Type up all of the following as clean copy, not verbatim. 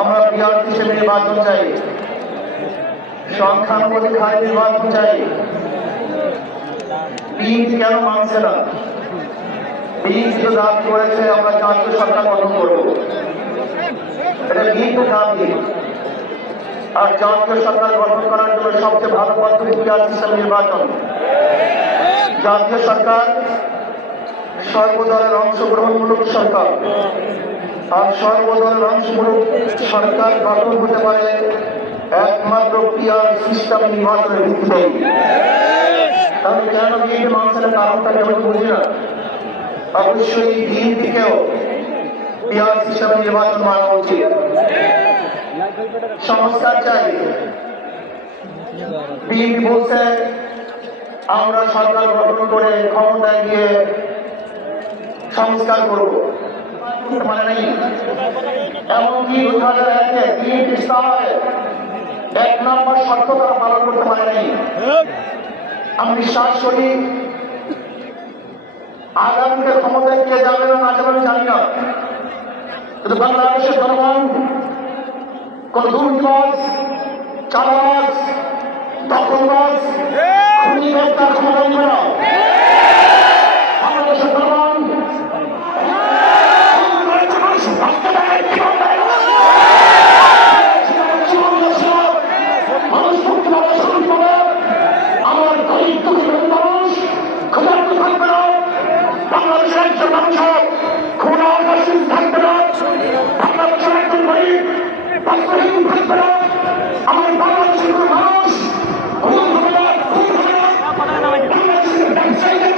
আমরা বিআর হিসেবে নির্বাচন চাই, সংখ্যানুপাতিক নির্বাচন চাই। বিএনপি কেন মানছে না? বিএনপি তো দাবি করেছে আমরা জাতীয় সরকার গঠন করবো, এটা বিএনপি দাবি। আর জাতীয় সরকার গঠন করার জন্য সবচেয়ে ভালো পদ্ধতি বিআর হিসেবে নির্বাচন। জাতীয় সরকার সর্বদলের অংশগ্রহণমূলক সরকার, আর সর্বদলের অংশমূলক সরকার গঠন হতে পারে একমাত্র পিআর সিস্টেম নির্বাচনের ভিত্তিতে। তাহলে কেন বিএনপি মানছে না? কারণটা আমি বুঝি না। অবশ্যই বিএনপিকেও পিআর সিস্টেম নির্বাচন মানা উচিত। সংস্কার চাই। বিএনপি বলছে আমরা সরকার গঠন করে ক্ষমতায় গিয়ে সংস্কার করব, মানে নেই। এমনকি 2001-এ বিএনপি ইস্তাহারে 1 নম্বর শর্ত তারা পালন করতে পারে নাই। আমি বিশ্বাস করি আগামীতে ক্ষমতায় কে যাবে না যাবে আমি জানি না, কিন্তু বাংলাদেশের জনগণ কোন দুর্নীতিবাজ, চাঁদাবাজ, দখলবাজ, খুনিবাজ তার ক্ষমতা নিবে না। বাংলাদেশের জনগণ আমার গরিব দুঃখী মানুষ ক্ষুধার্ত থাকবে না। বাংলাদেশের একজন মানুষ খুনার বাসিন থাকবে না। বাংলাদেশের একজন গরিব বাস্তবহীন থাকবে না। আমার বাংলাদেশের কোনো মানুষ বাংলাদেশের ব্যবসায়ীদের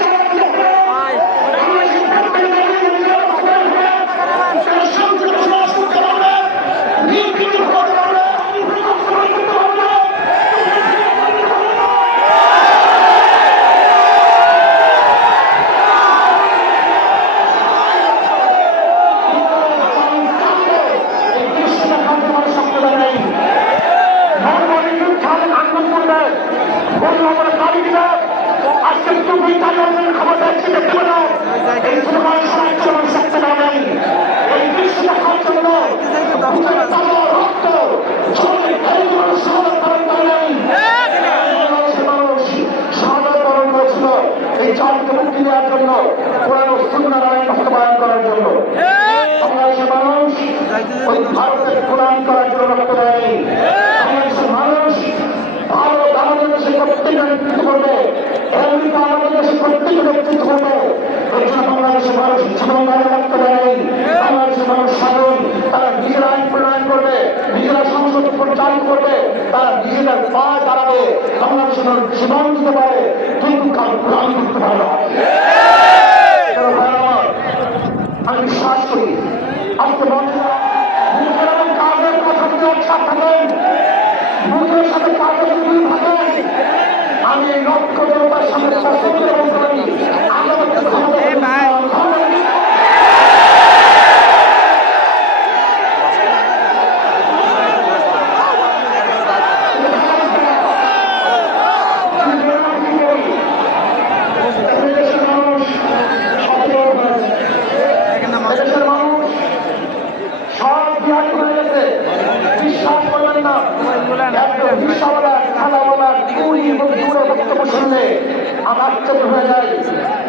মুক্তি দেওয়ার জন্য, কোরআন ও সুন্নাহ বাস্তবায়ন করার জন্য। বাংলাদেশের মানুষ ওই ভারতের কোরআন করার জন্য রক্ত দেয়নি। বাংলাদেশের মানুষ ভারত আমাদের দেশে প্রত্যেকের নেতৃত্ব করবে, আমেরিকা আমাদের দেশে প্রত্যেকের নেতৃত্ব করবে। এই জন্য বাংলাদেশের মানুষ জীবন রক্ত দেয়নি। বাংলাদেশের মানুষ সাধারণ, তারা নিজেরা আইন প্রণয়ন করবে, নিজেরা সংসদ পরিচালনা করবে, তারা নিজেরা পা দাঁড়াবে। বাংলাদেশের মানুষ জীবন দিতে পারে, কিন্তু কারো কোরআন করতে পারে না। আমি বিশ্বাস করি আজকে মুখের এবং কাজের কথা যদি অক্ষাৎ থাকেন, মুখের সাথে কাজের যদি থাকেন, আমি এই লক্ষ জনতার সামনে সশস্ত্র বলতে পারি আগামীতে ক্ষমতা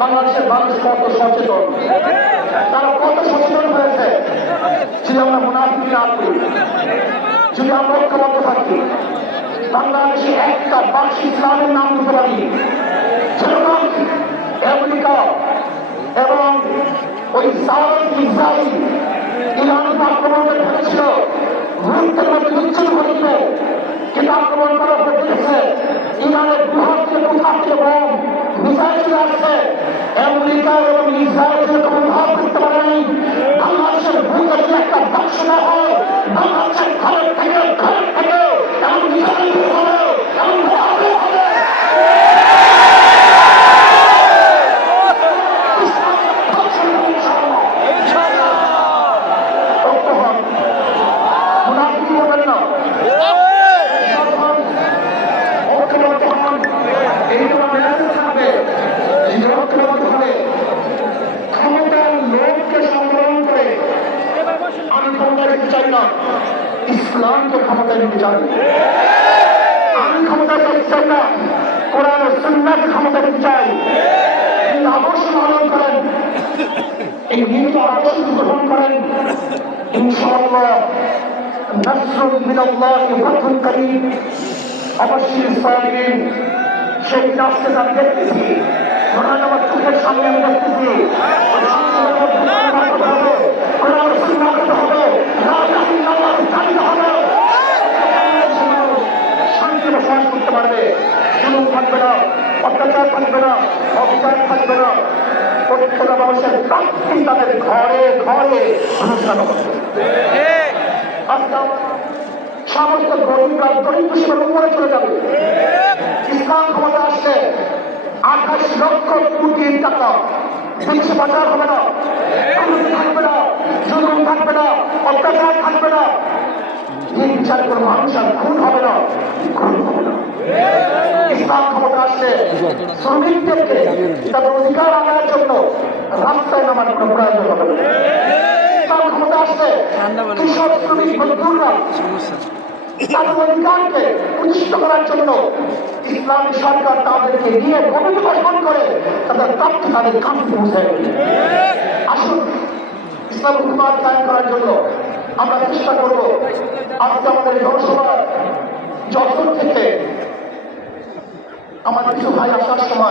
বাংলাদেশের মানুষ কত সচেতন, তারা কত সচেতন হয়েছে। যদি আমরা মুনাফিক না করি, যদি আমরা ঐক্যবদ্ধ থাকি, বাংলাদেশে একটা বার্ষিক ইসলামের নাম দিতে পারি। যেরকম আমেরিকা এবং ওই ইসরায়েল ইরানকে আক্রমণ করে ফেলেছিল, মুহূর্তের মধ্যে বিচ্ছিন্ন করে দিল, কিন্তু আক্রমণ করা হয়েছে ইরানের বৃহৎ থেকে প্রকাশ্যে বোম মিসাইল আসছে। আমেরিকা এবং ইসরায়েল কোনো ভাব করতে পারেনি। বাংলাদেশের ভূমিকা যদি একটা ধ্বংস না হয়, বাংলাদেশের ঘরের থেকে এমন মিসাইল হবে, এমন হবে। ক্ষমতার লোককে সংগ্রহ ক্ষমতায় নিতে চাই না, ইসলামকে ক্ষমতায় নিতে চাই। আমি ক্ষমতায় নিতে চাই না, কোরআন ও সুন্নাহকে ক্ষমতায় নিতে চাই। এই আদর্শ পালন করেন, এই নিহিত আদর্শ গ্রহণ করেন, ইনশাআল্লাহ নাসরুন মিনাল্লাহি ওয়া ফাতহুন কারীম। অবশ্যই সাবিরিন সেই রাস্তায় আমি দেখতেছি, মহান আমার চোখের সামনে আমি দেখতেছি। শান্তি বসবাস করতে পারবে, জুলুম থাকবে না, অত্যাচার থাকবে না, অবিচার থাকবে না। প্রত্যেকটা মানুষের প্রাপ্তি তাদের ঘরে ঘরে অনুষ্ঠান হবে। সমস্ত গরিবরা দরিদ্র সীমার উপরে চলে যাবে। ইসলাম ক্ষমতা আসছে, 28 লক্ষ কোটি টাকা দেশে বাজার হবে না, থাকবে না, জুলুম থাকবে না, অত্যাচার থাকবে না। এই বিচার করে মানুষ আর খুন হবে না, খুন হবে না। ইসলাম ক্ষমতা আসলে শ্রমিকদেরকে তাদের অধিকার আদায়ের জন্য রাস্তায় নামার কোনো প্রয়োজন হবে না। ইসলাম ক্ষমতা আসলে কৃষক শ্রমিক মজদুররা তাদের অধিকারকে প্রতিষ্ঠিত করার জন্য ইসলামী সরকার তাদেরকে নিয়ে কমিটি গঠন করে তাদের প্রাপ্তি তাদের কাছে পৌঁছে। আসুন ইসলাম হুকুমাত কায়েম করার জন্য আমরা চেষ্টা করবো। আজকে আমাদের জনসভা যশোর থেকে আমার কিছু ভাই আসার সময়